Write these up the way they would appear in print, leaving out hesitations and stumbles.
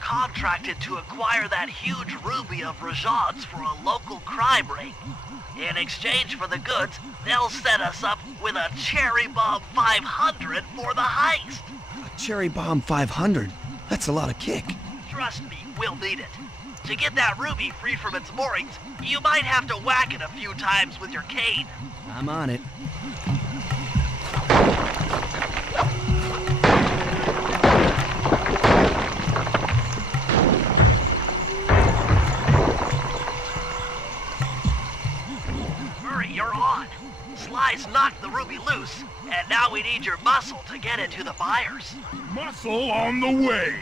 Contracted to acquire that huge ruby of Rajad's for a local crime ring. In exchange for the goods, they'll set us up with a Cherry Bomb 500 for the heist. A Cherry Bomb 500? That's a lot of kick. Trust me, we'll need it. To get that ruby free from its moorings, you might have to whack it a few times with your cane. I'm on it. You're on. Sly's knocked the ruby loose, and now we need your muscle to get it to the buyers. Muscle on the way.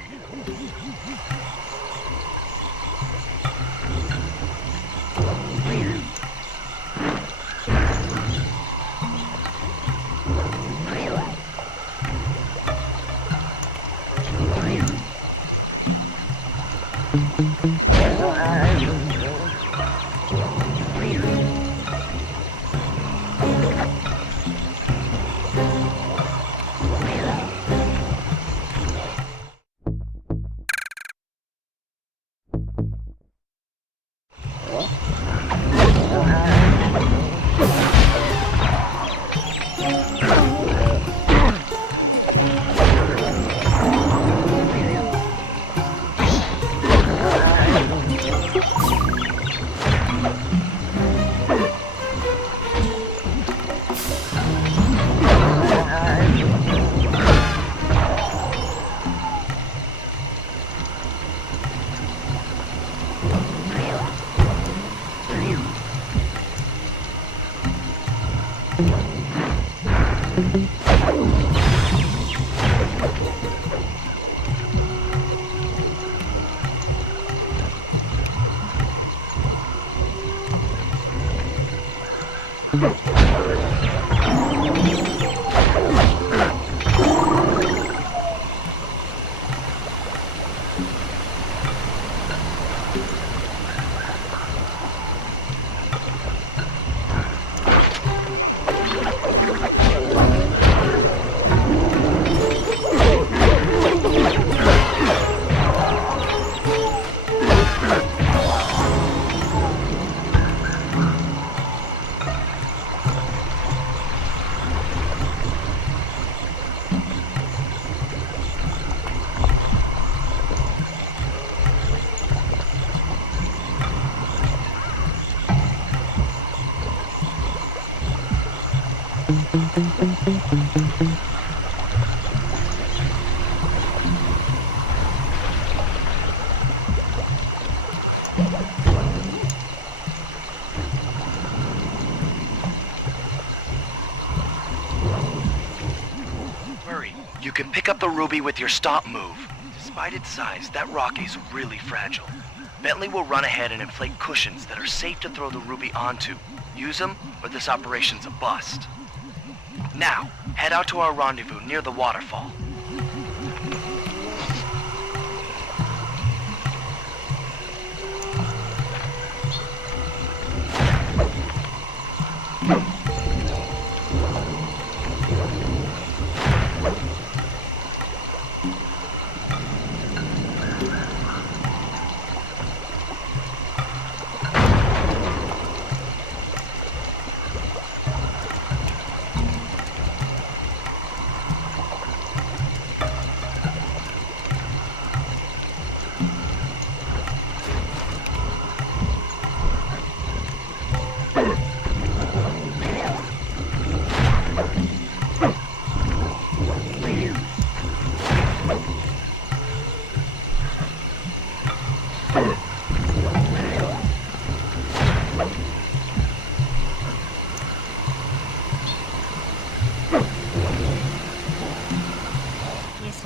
Murray, you can pick up the ruby with your stop move. Despite its size, that rock is really fragile. Bentley will run ahead and inflate cushions that are safe to throw the ruby onto. Use them, or this operation's a bust. Now, head out to our rendezvous near the waterfall.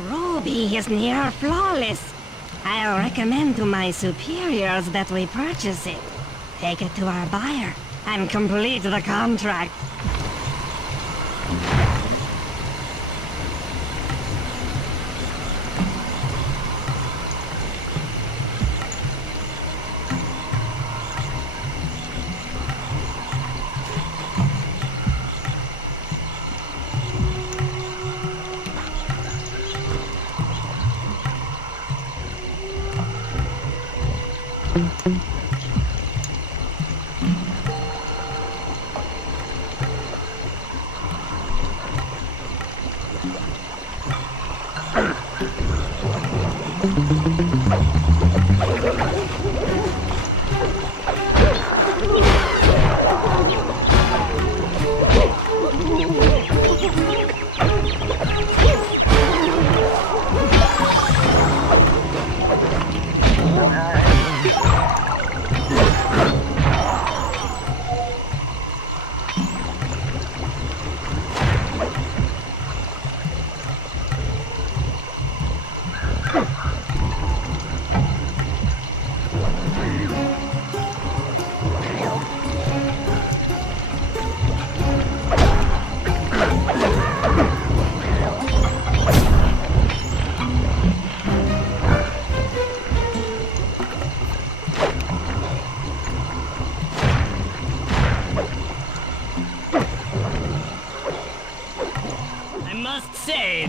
Ruby is near flawless. I'll recommend to my superiors that we purchase it. Take it to our buyer and complete the contract.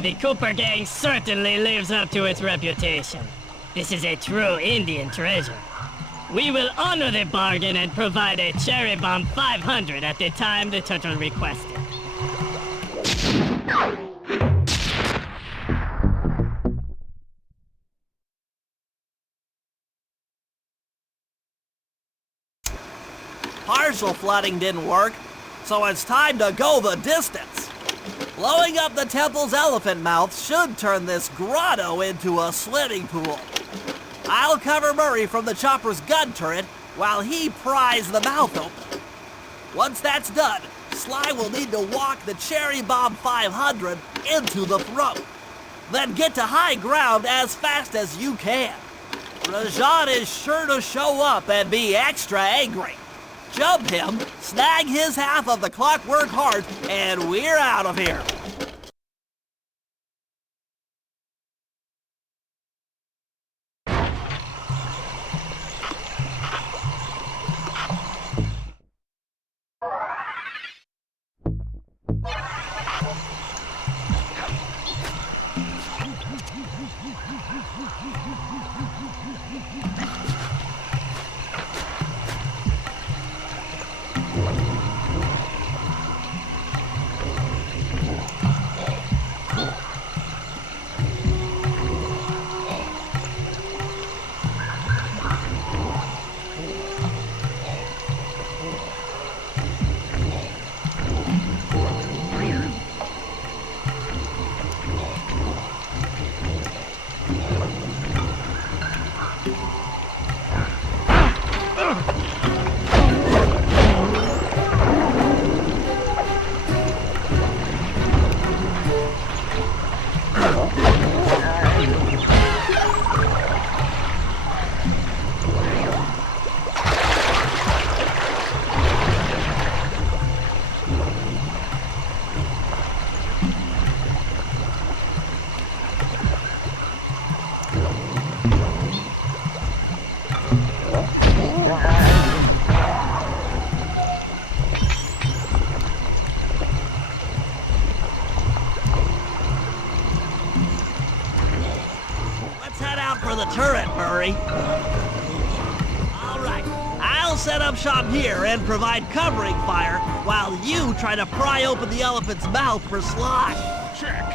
The Cooper gang certainly lives up to its reputation. This is a true Indian treasure. We will honor the bargain and provide a cherry bomb 500 at the time the turtle requested. Partial flooding didn't work, so it's time to go the distance. Blowing up the temple's elephant mouth should turn this grotto into a swimming pool. I'll cover Murray from the chopper's gun turret while he pries the mouth open. Once that's done, Sly will need to walk the Cherry Bomb 500 into the throat. Then get to high ground as fast as you can. Rajat is sure to show up and be extra angry. Jump him, snag his half of the clockwork heart, and we're out of here. Let's head out for the turret, Murray. All right, I'll set up shop here and provide covering fire while you try to pry open the elephant's mouth for Sly. Check.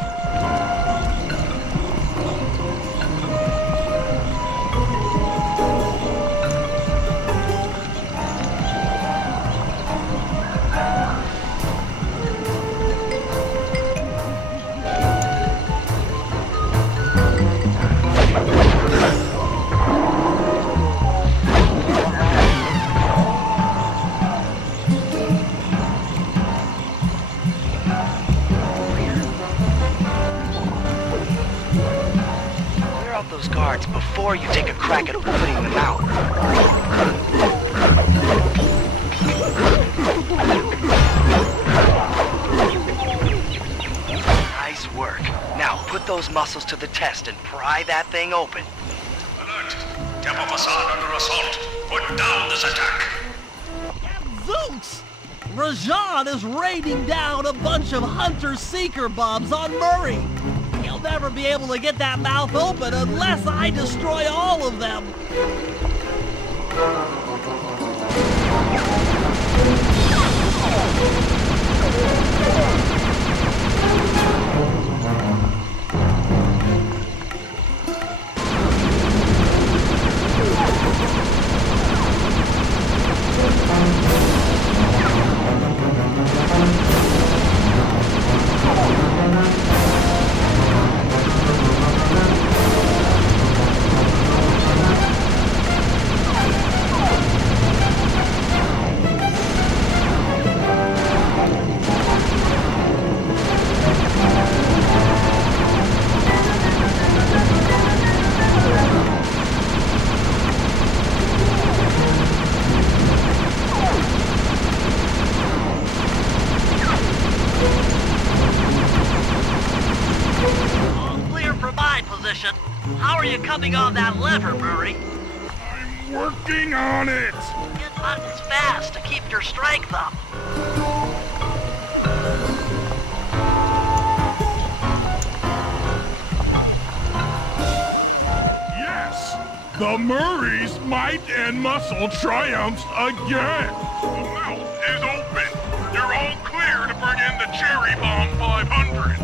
Clear out those guards before you take a crack at opening them out. Nice work. Now put those muscles to the test and pry that thing open. Alert! Temple facade under assault. Put down this attack. Zooks! Rajan is raining down a bunch of hunter-seeker bobs on Murray. He'll never be able to get that mouth open unless I destroy all of them. All clear for my position. How are you coming on that lever, Murray? I'm working on it. Hit buttons fast to keep your strength up. Yes. The Murray's might and muscle triumphs again. The mouth is open. You're all clear to bring in the Cherry Bomb 500.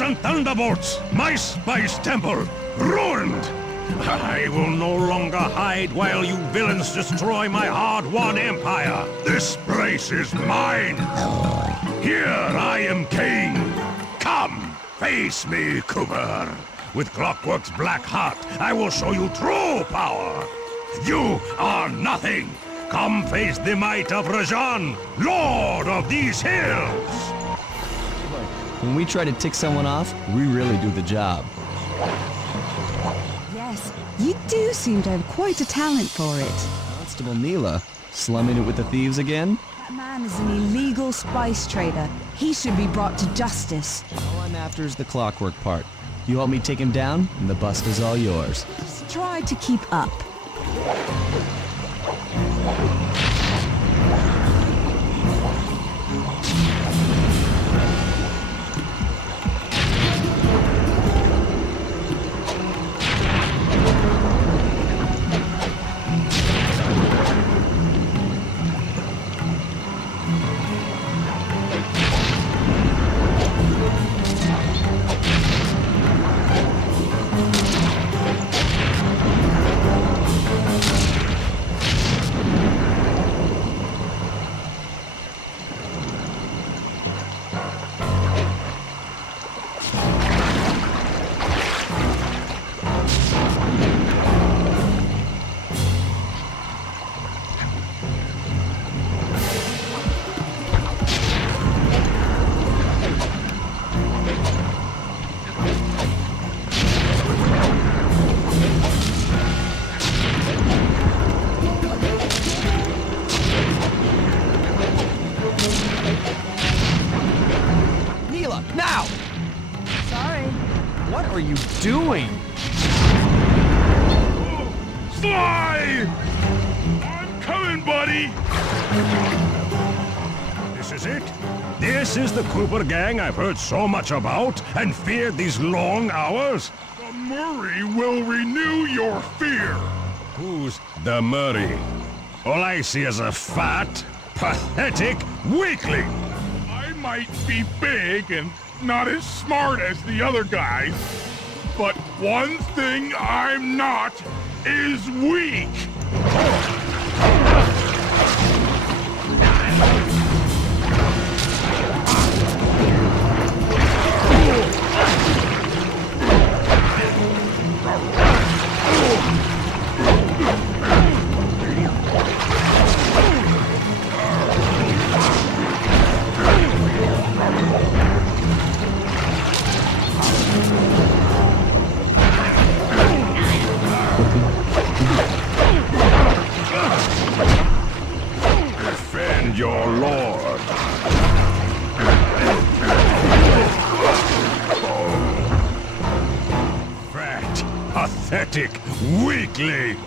And thunderbolts! My spice temple ruined! I will no longer hide while you villains destroy my hard-won empire! This place is mine! Here I am king! Come, face me, Cooper! With Clockwork's black heart, I will show you true power! You are nothing! Come face the might of Rajan, Lord of these hills! When we try to tick someone off, we really do the job. Yes, you do seem to have quite a talent for it. Constable Neela, slumming it with the thieves again? That man is an illegal spice trader. He should be brought to justice. All I'm after is the clockwork part. You help me take him down, and the bust is all yours. Just try to keep up. Now! Sorry. What are you doing? Sly! I'm coming, buddy! This is it? This is the Cooper gang I've heard so much about and feared these long hours? The Murray will renew your fear! Who's the Murray? All I see is a fat, pathetic weakling! I might be big and not as smart as the other guys, but one thing I'm not is weak! Defend your lord. Fat, pathetic weakling.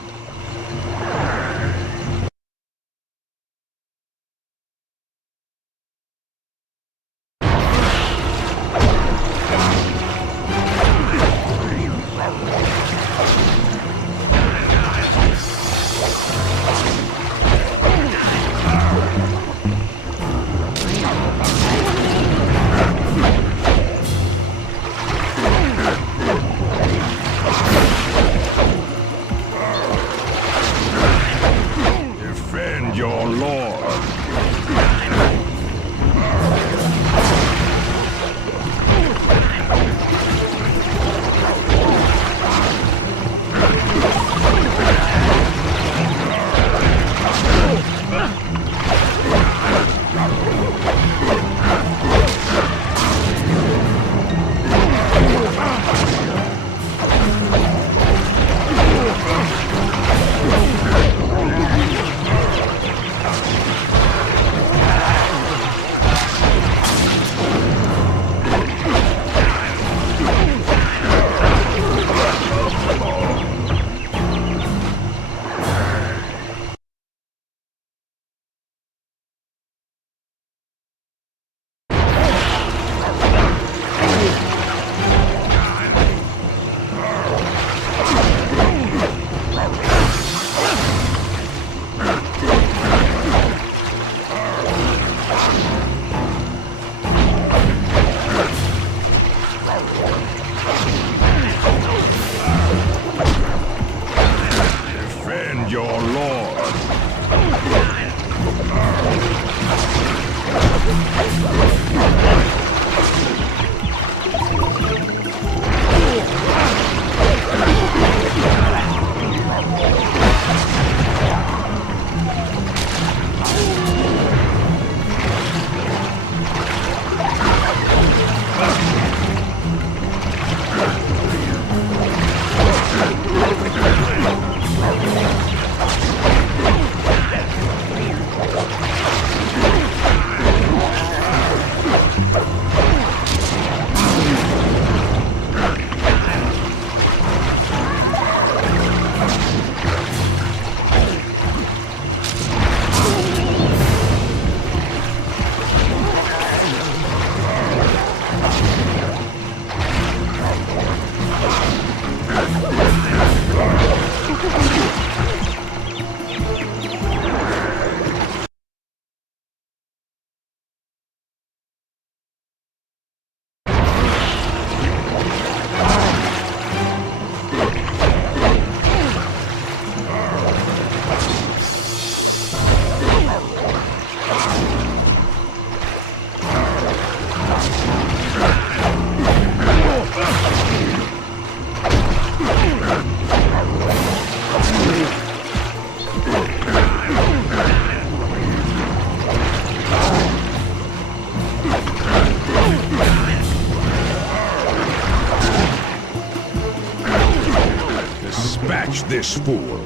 this fool.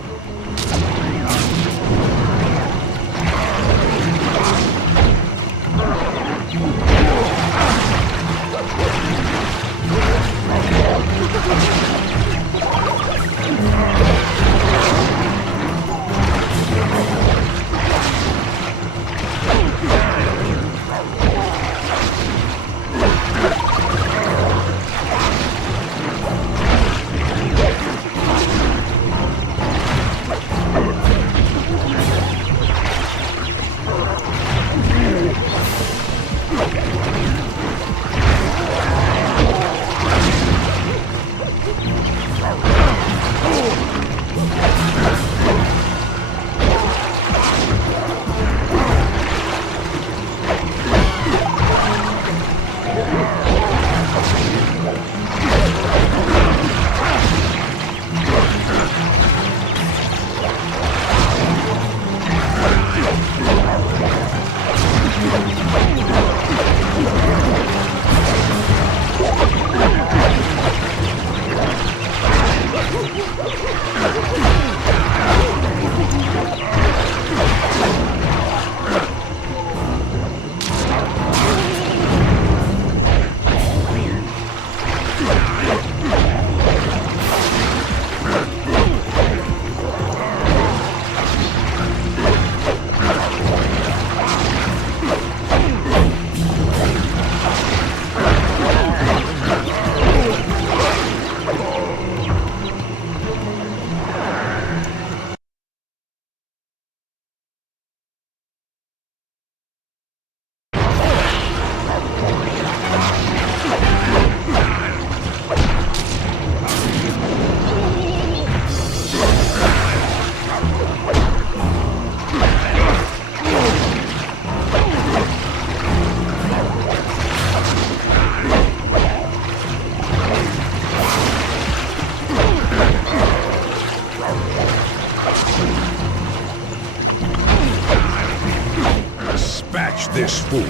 Dispatch this fool.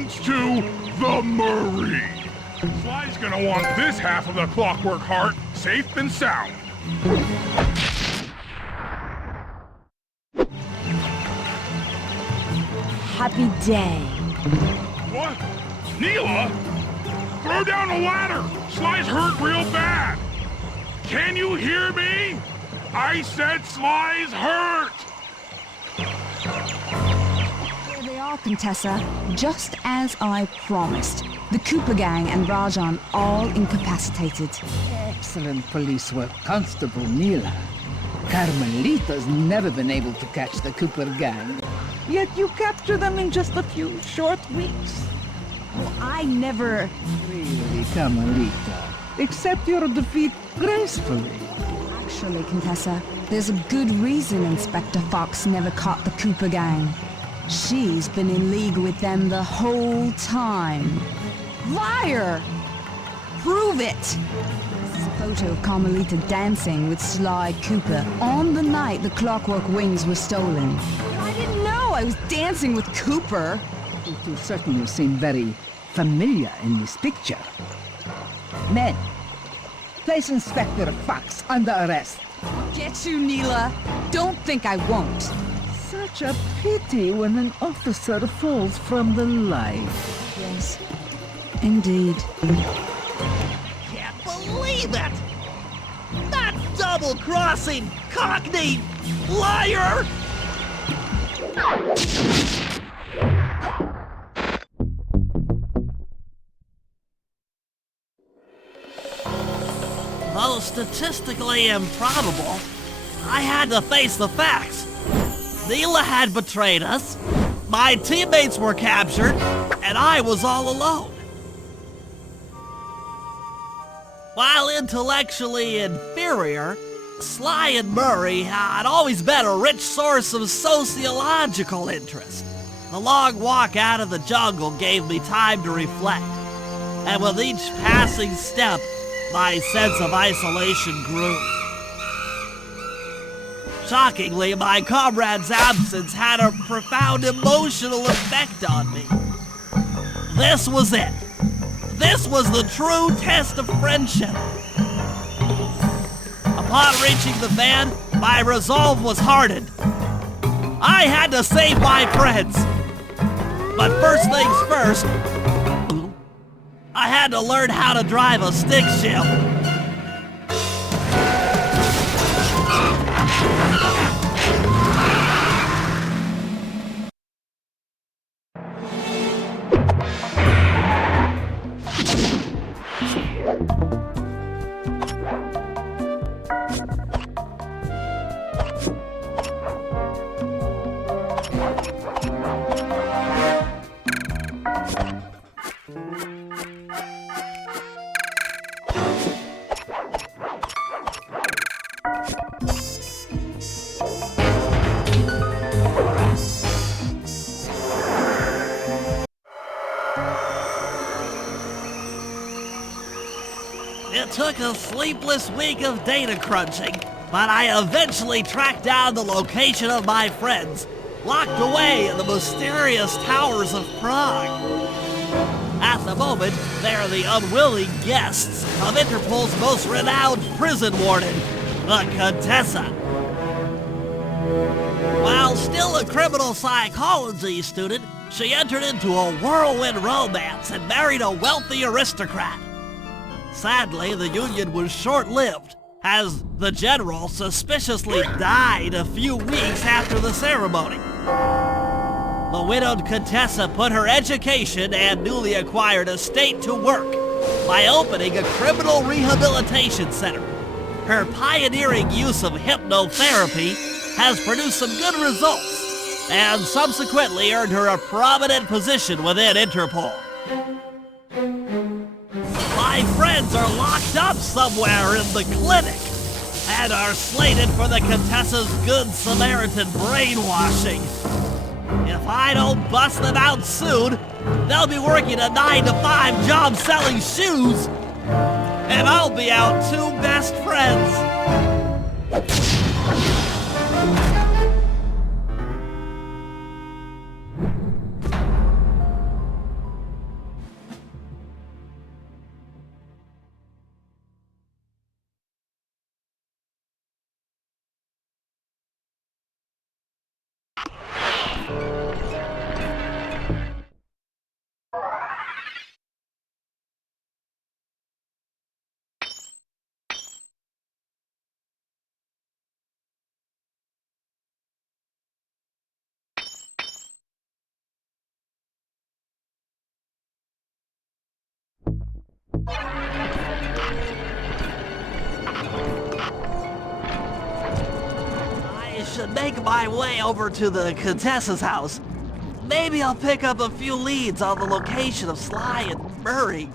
belongs to the Murray. Sly's gonna want this half of the Clockwork Heart safe and sound. Happy day. What? Neela? Throw down a ladder! Sly's hurt real bad! Can you hear me? I said Sly's hurt! Here they are, Contessa. Just as I promised. The Cooper gang and Rajan all incapacitated. Excellent police work, Constable Neela. Carmelita's never been able to catch the Cooper gang. Yet you captured them in just a few short weeks. Well, I never... Really, Carmelita. Accept your defeat gracefully. Actually, Contessa, there's a good reason Inspector Fox never caught the Cooper gang. She's been in league with them the whole time. Liar! Prove it! This is a photo of Carmelita dancing with Sly Cooper on the night the Clockwork Wings were stolen. I didn't know I was dancing with Cooper. You two certainly seem very familiar in this picture. Men, place Inspector Fox under arrest. Get you, Neela. Don't think I won't. Such a pity when an officer falls from the light. Yes, indeed. Can't believe it! That double-crossing Cockney liar! Though statistically improbable, I had to face the facts. Neela had betrayed us, my teammates were captured, and I was all alone. While intellectually inferior, Sly and Murray had always been a rich source of sociological interest. The long walk out of the jungle gave me time to reflect, and with each passing step, my sense of isolation grew. Shockingly, my comrade's absence had a profound emotional effect on me. This was it. This was the true test of friendship. Upon reaching the van, my resolve was hardened. I had to save my friends. But first things first, I had to learn how to drive a stick shift. It took a sleepless week of data crunching, but I eventually tracked down the location of my friends, locked away in the mysterious towers of Prague. At the moment, they are the unwilling guests of Interpol's most renowned prison warden, the Contessa. While still a criminal psychology student, she entered into a whirlwind romance and married a wealthy aristocrat. Sadly, the union was short-lived, as the general suspiciously died a few weeks after the ceremony. The widowed Contessa put her education and newly acquired estate to work by opening a criminal rehabilitation center. Her pioneering use of hypnotherapy has produced some good results, and subsequently earned her a prominent position within Interpol. My friends are locked up somewhere in the clinic and are slated for the Contessa's Good Samaritan brainwashing. If I don't bust them out soon, they'll be working a 9-to-5 job selling shoes, and I'll be out two best friends. should make my way over to the Contessa's house. Maybe I'll pick up a few leads on the location of Sly and Murray.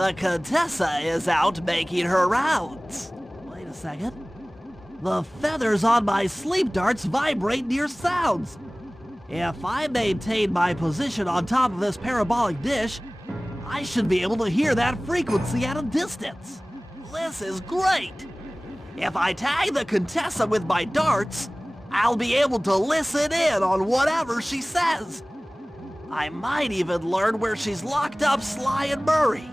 The Contessa is out making her rounds. Wait a second. The feathers on my sleep darts vibrate near sounds. If I maintain my position on top of this parabolic dish, I should be able to hear that frequency at a distance. This is great. If I tag the Contessa with my darts, I'll be able to listen in on whatever she says. I might even learn where she's locked up Sly and Murray.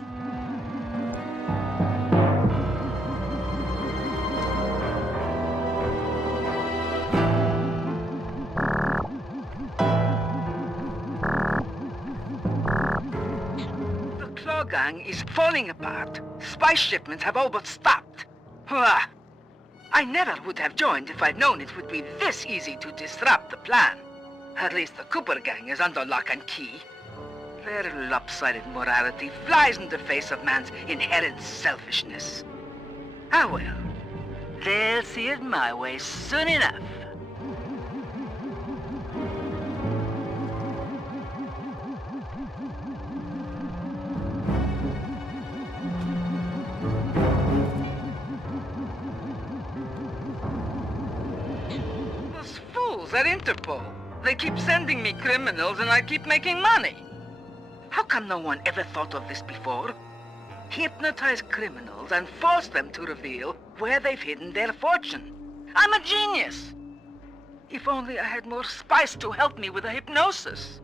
The Claw Gang is falling apart. Spice shipments have all but stopped. Hurrah! I never would have joined if I'd known it would be this easy to disrupt the plan. At least the Cooper Gang is under lock and key. Their lopsided morality flies in the face of man's inherent selfishness. Ah well, they'll see it my way soon enough. Those fools at Interpol. They keep sending me criminals and I keep making money. How come no one ever thought of this before? Hypnotize criminals and force them to reveal where they've hidden their fortune. I'm a genius! If only I had more spice to help me with the hypnosis.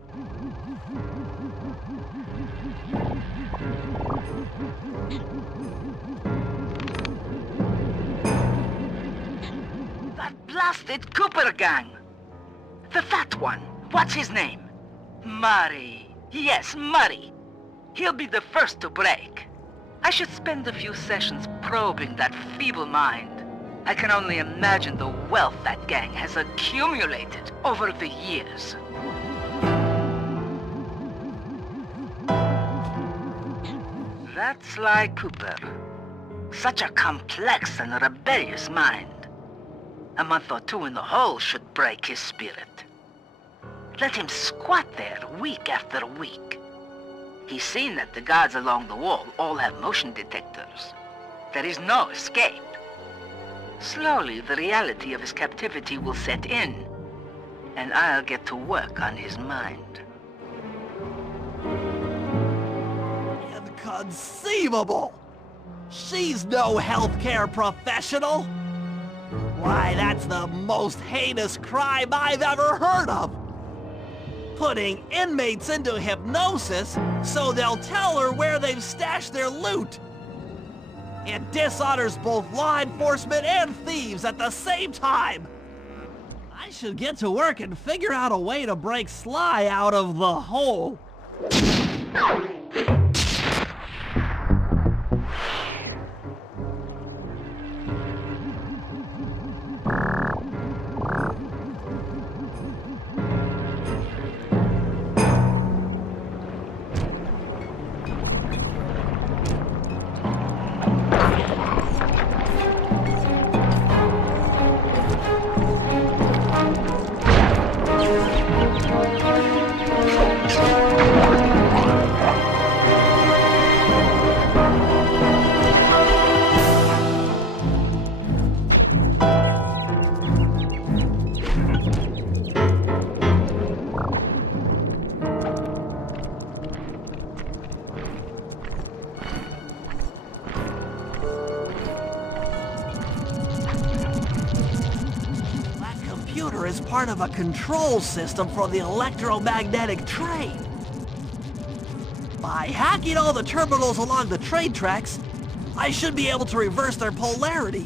That blasted Cooper Gang! The fat one. What's his name? Murray. Yes, Murray. He'll be the first to break. I should spend a few sessions probing that feeble mind. I can only imagine the wealth that gang has accumulated over the years. That's Sly Copper. Such a complex and rebellious mind. A month or two in the hole should break his spirit. Let him squat there week after week. He's seen that the guards along the wall all have motion detectors. There is no escape. Slowly, the reality of his captivity will set in, and I'll get to work on his mind. Inconceivable! She's no healthcare professional! Why, that's the most heinous crime I've ever heard of! Putting inmates into hypnosis so they'll tell her where they've stashed their loot! It dishonors both law enforcement and thieves at the same time! I should get to work and figure out a way to break Sly out of the hole. Is part of a control system for the electromagnetic train. By hacking all the terminals along the train tracks, I should be able to reverse their polarity,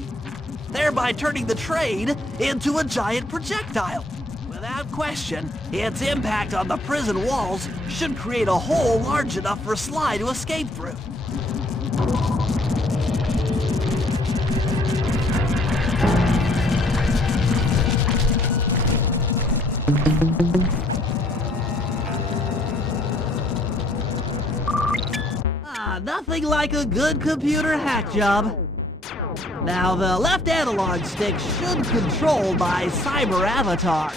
thereby turning the train into a giant projectile. Without question, its impact on the prison walls should create a hole large enough for Sly to escape through. Nothing like a good computer hack job. Now the left analog stick should control my cyber avatar.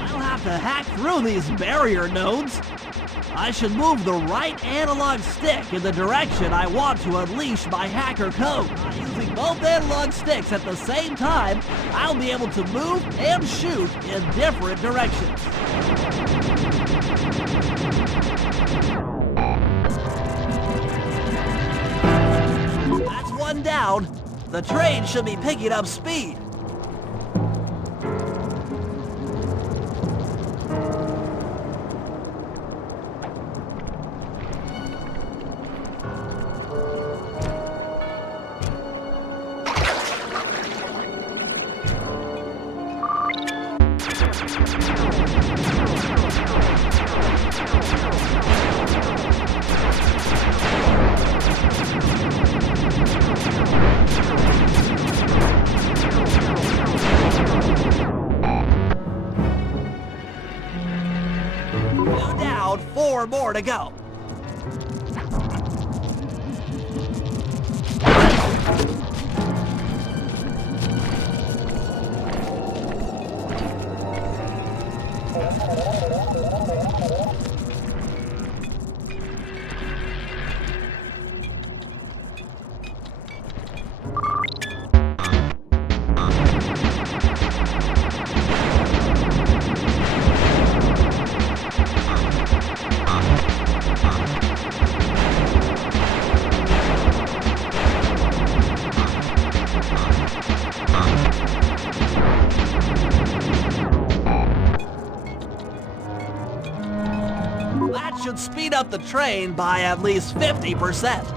I'll have to hack through these barrier nodes. I should move the right analog stick in the direction I want to unleash my hacker code. By using both analog sticks at the same time, I'll be able to move and shoot in different directions. That's one down. The train should be picking up speed. Two down, 4 more to go. That should speed up the train by at least 50%.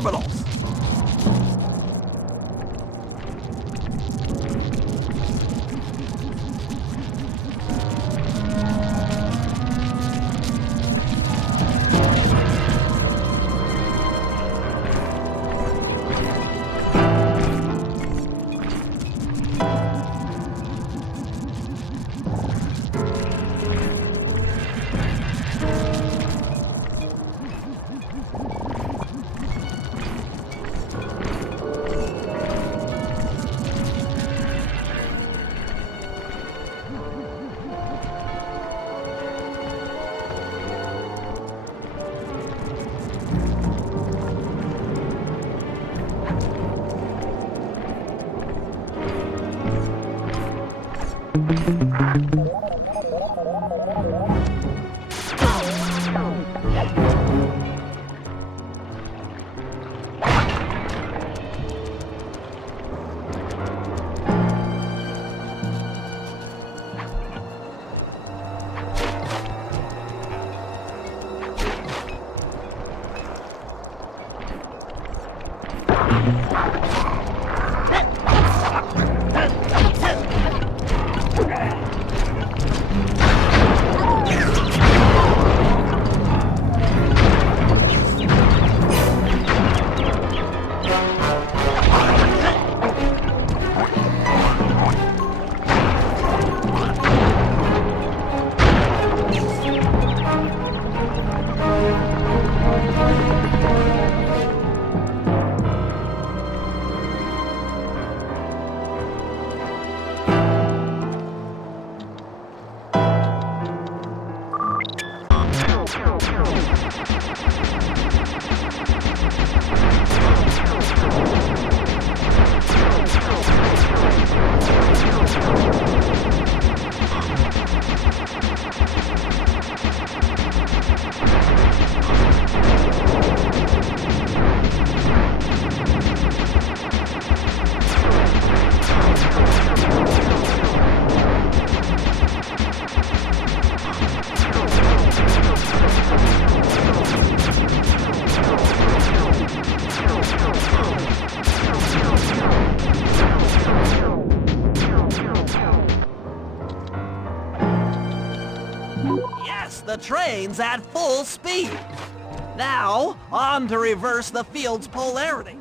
terminals. The train's at full speed. Now, on to reverse the field's polarity.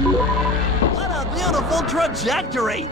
What a beautiful trajectory!